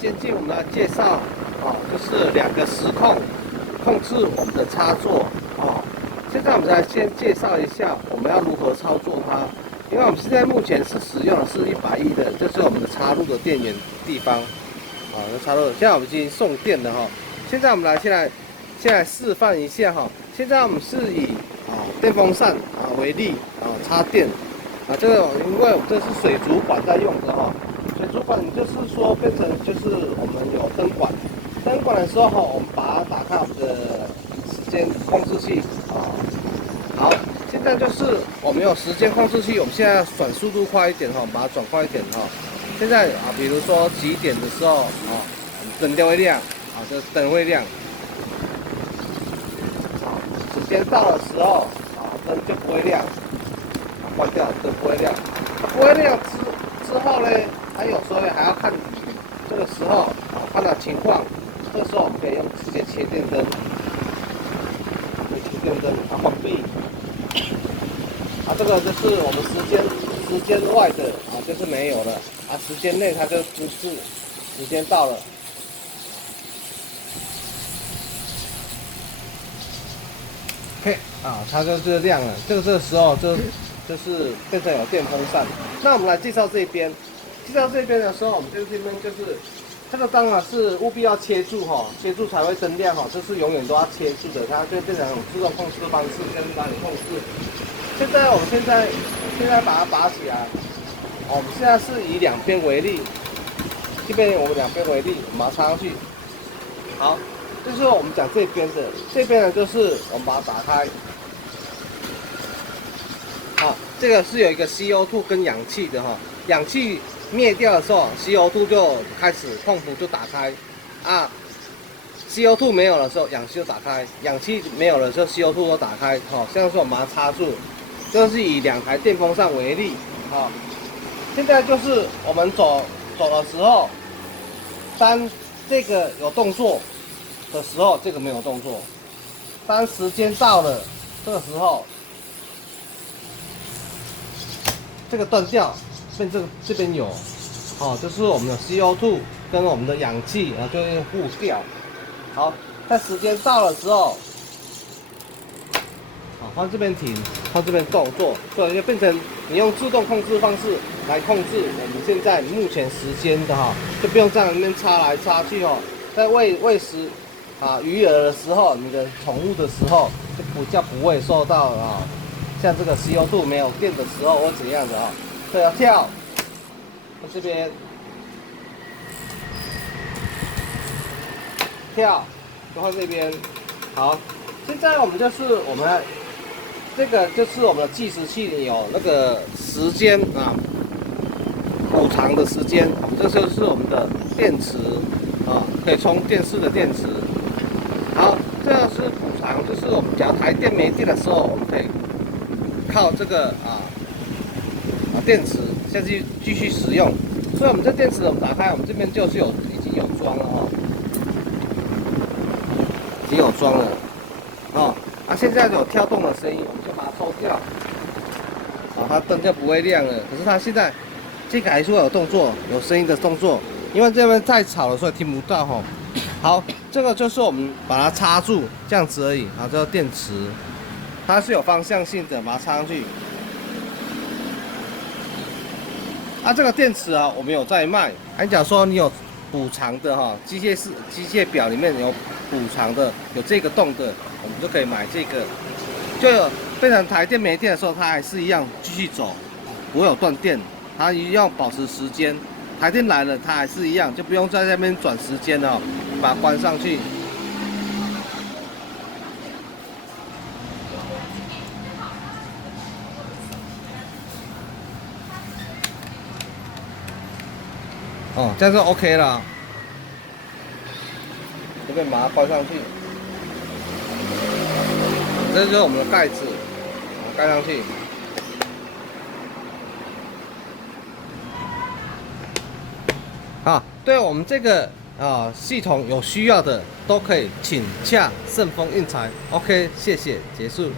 先进我们来介绍就是2个时控控制我们的插座现在我们来先介绍一下我们要如何操作它，因为我们现在目前是使用的是110的，这是我们的插入的电源地方插入。现在我们已经送电了现在我们先来示范一下现在我们是以电风扇为例插电这个因为我们这是水族馆在用的水族馆就是说变成就是我们有灯管的时候我们把它打开我们的时间控制器好，现在就是我们有时间控制器，我们现在要转速度快一点把它转快一点现在比如说几点的时候灯就会亮这灯会亮时间到的时候灯就不会亮关掉灯不会亮不会亮之后呢还有时候还要看这个时候看到情况，这个时候我们可以用直接切电灯切电灯关闭这个就是我们时间外的就是没有了时间内它就不是时间到了OK它就是亮了，这个时候就是变成有电风扇。那我们来介绍这边，的时候，我们这边就是这个当然是务必要切住切住才会灯亮这是永远都要切住的，它就变成一种自动控制的方式跟让你控制。现在我们现在把它拔起来，我们现在是以2边为例，这边我们2边为例，我们把它插上去。好，这是我们讲这边的，这边呢就是我们把它打开。这个是有一个 CO2 跟氧气的氧气灭掉的时候 ，CO2 就开始控幅就打开CO2 没有的时候，氧气就打开；氧气没有的时候 CO2 都打开像是我们把它插住，这是以2台电风扇为例现在就是我们走的时候，当这个有动作的时候，这个没有动作；当时间到了，这个时候。这个断掉，变这边有，就是我们的 CO2 跟我们的氧气就会互掉。好，在时间到了之后，放这边停，放这边动作，所以就变成你用自动控制方式来控制我们现在目前时间的就不用在那边插来插去在喂食鱼饵的时候，你的宠物的时候就不会受到像这个 CO2 没有电的时候或怎样的所以要跳到这边跳，就换这边。好，现在我们这个就是我们的计时器里有那个时间补偿的时间，这就是我们的电池可以充电式的电池。好，这个是补偿，就是我们假如台电没电的时候，我们可以靠这个电池下去继续使用。所以我们这电池我们打开，我们这边就是已经有装了已经有装了现在有跳动的声音，我们就把它抽掉它灯就不会亮了。可是它现在这个还是会有动作，有声音的动作，因为这边太吵了，所以听不到好，这个就是我们把它插住这样子而已这个电池它是有方向性的，把它插上去。这个电池我们有在卖。假如说你有补偿的机械表里面有补偿的，有这个洞的，我们就可以买这个。就有变成台电没电的时候，它还是一样继续走，不会有断电，它一样保持时间。台电来了，它还是一样，就不用在那边转时间了，把它关上去。这样就 OK 了。这边把它关上去，这就是我们的盖子，盖上去。对我们这个系统有需要的都可以请洽盛丰印材。OK， 谢谢，结束。